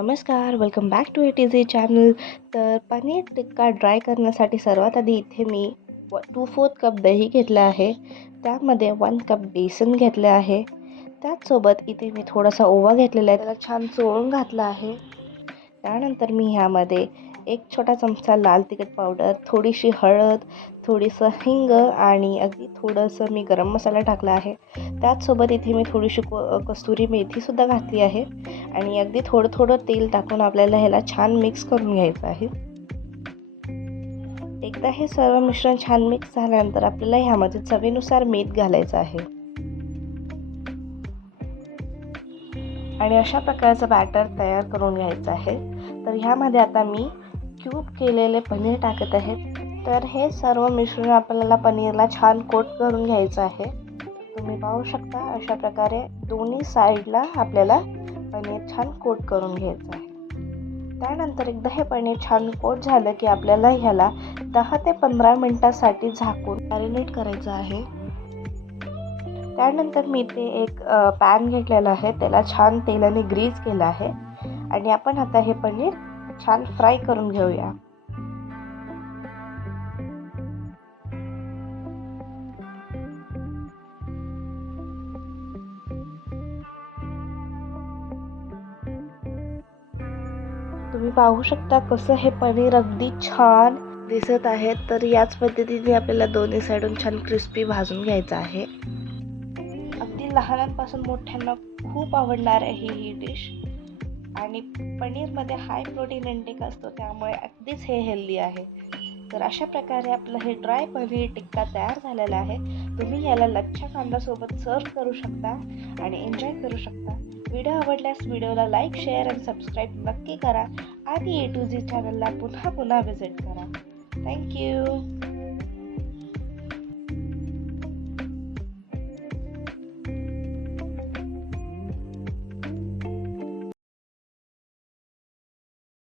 नमस्कार, welcome back to ATZ channel. तर पनीर टिक्का dry करण्यासाठी सर्वात आधी इथे मी 2/4 कप दही घेतलं आहे. त्यामध्ये 1 कप बेसन घेतलं आहे. त्याचसोबत इथे मी थोडासा ओवा घेतलेला आहे, त्याला छान चोळून घातला आहे. त्यानंतर मी ह्यामध्ये 1 छोटा चमचा लाल तिखट पावडर, थोडीशी हळद, थोडीसं हिंग आणि अगदी थोडंसं मी गरम मसाला टाकला आहे. त्याचसोबत इथे मी थोडीशी कस्तुरी मेथीसुद्धा घातली आहे आणि अगदी थोडं थोडं तेल टाकून आपल्याला ह्याला छान मिक्स करून घ्यायचं आहे. एकदा हे सर्व मिश्रण छान मिक्स झाल्यानंतर आपल्याला ह्यामध्ये चवीनुसार मीठ घालायचं आहे आणि अशा प्रकारचं बॅटर तयार करून घ्यायचं आहे. तर ह्यामध्ये आता मी क्यूब केलेले पनीर टाकत आहे. तर हे सर्व मिश्रण आपल्याला पनीरला छान कोट करून घ्यायचं आहे. तुम्ही पाहू शकता अशा प्रकारे दोन्ही साईडला आपल्याला पनीर छान कोट करून घ्यायचं आहे. त्यानंतर एकदा हे पनीर छान कोट झालं की आपल्याला ह्याला 10 ते 15 मिनिटांसाठी झाकून मॅरिनेट करायचं आहे. त्यानंतर मी ते एक पॅन घेतलेला आहे, त्याला छान तेलाने ग्रीस केलं आहे आणि आपण आता हे पनीर छान फ्राय करून घेऊया. तुम्ही पाहू शकता कसं हे पनीर अगदी छान दिसत आहे. तर याच पद्धतीने आपल्याला दोन्ही साईडून छान क्रिस्पी भाजून घ्यायचं आहे. अगदी लहानांपासून मोठ्यांना खूप आवडणार आहे ही डिश आणि पनीरमध्ये हाय प्रोटीन इंटेक असतो, त्यामुळे अगदीच हे हेल्दी आहे. तर अशा प्रकारे आपलं हे ड्राय पनीर टिक्का तयार झालेला आहे. तुम्ही याला लच्छा कांदासोबत सर्व करू शकता आणि एन्जॉय करू शकता. व्हिडिओ आवडल्यास व्हिडिओला लाईक, शेअर आणि सबस्क्राईब नक्की करा आणि A to Z चॅनलला पुन्हा व्हिजिट करा. थँक्यू.